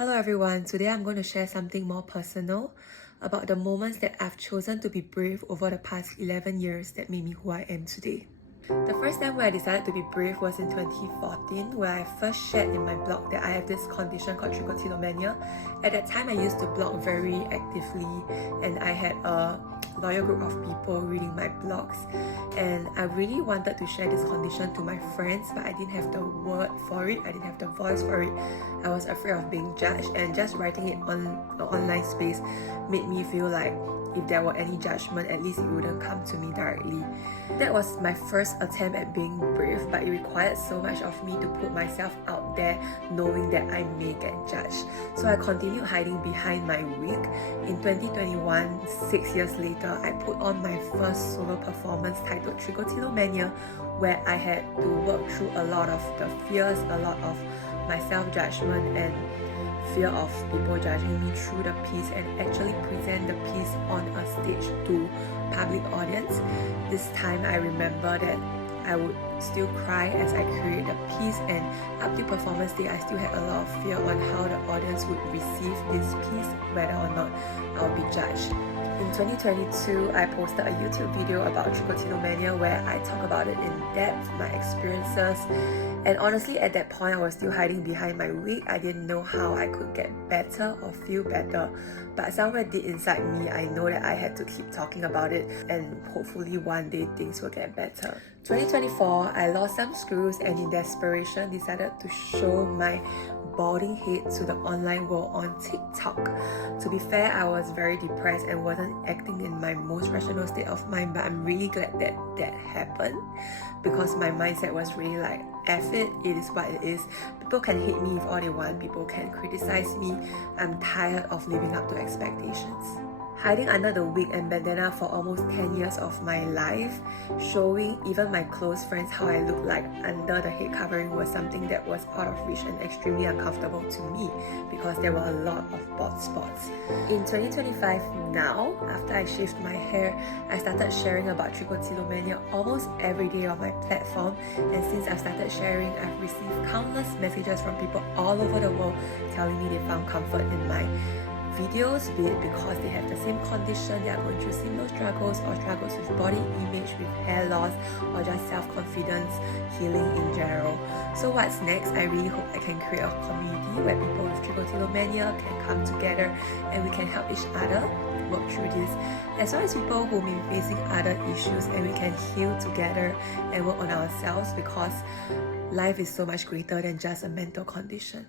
Hello everyone, today I'm going to share something more personal about the moments that I've chosen to be brave over the past 11 years that made me who I am today. The first time where I decided to be brave was in 2014, where I first shared in my blog that I have this condition called trichotillomania. At that time, I used to blog very actively and I had a loyal group of people reading my blogs, and I really wanted to share this condition to my friends, but I didn't have the word for it, I didn't have the voice for it. I was afraid of being judged, and just writing it on the online space made me feel like if there were any judgment, at least it wouldn't come to me directly. That was my first attempt at being brave, but it required so much of me to put myself out there knowing that I may get judged. So I continued hiding behind my wig. In 2021, 6 years later, I put on my first solo performance titled Trichotillomania, where I had to work through a lot of the fears, a lot of my self-judgment and fear of people judging me through the piece, and actually present the piece on a stage to public audience. This time I remember that I would still cry as I create the piece, and up to performance day I still had a lot of fear on how the audience would receive this piece, whether or not I'll be judged. In 2022, I posted a YouTube video about trichotillomania where I talk about it in depth, my experiences, and honestly at that point I was still hiding behind my wig. I didn't know how I could get better or feel better, but somewhere deep inside me I know that I had to keep talking about it, and hopefully one day things will get better. 2024, I lost some screws and in desperation decided to show my balding head to the online world on TikTok. To be fair, I was very depressed and wasn't acting in my most rational state of mind, but I'm really glad that that happened, because my mindset was really like, F it, it is what it is. People can hate me if all they want, people can criticize me. I'm tired of living up to expectations. Hiding under the wig and bandana for almost 10 years of my life, showing even my close friends how I look like under the head covering was something that was out of reach and extremely uncomfortable to me, because there were a lot of bald spots. In 2025 now, after I shaved my hair, I started sharing about trichotillomania almost every day on my platform, and since I've started sharing, I've received countless messages from people all over the world telling me they found comfort in my videos, be it because they have the same condition, they are going through similar struggles, or struggles with body image, with hair loss, or just self-confidence, healing in general. So what's next? I really hope I can create a community where people with trichotillomania can come together and we can help each other work through this, as well as people who may be facing other issues, and we can heal together and work on ourselves, because life is so much greater than just a mental condition.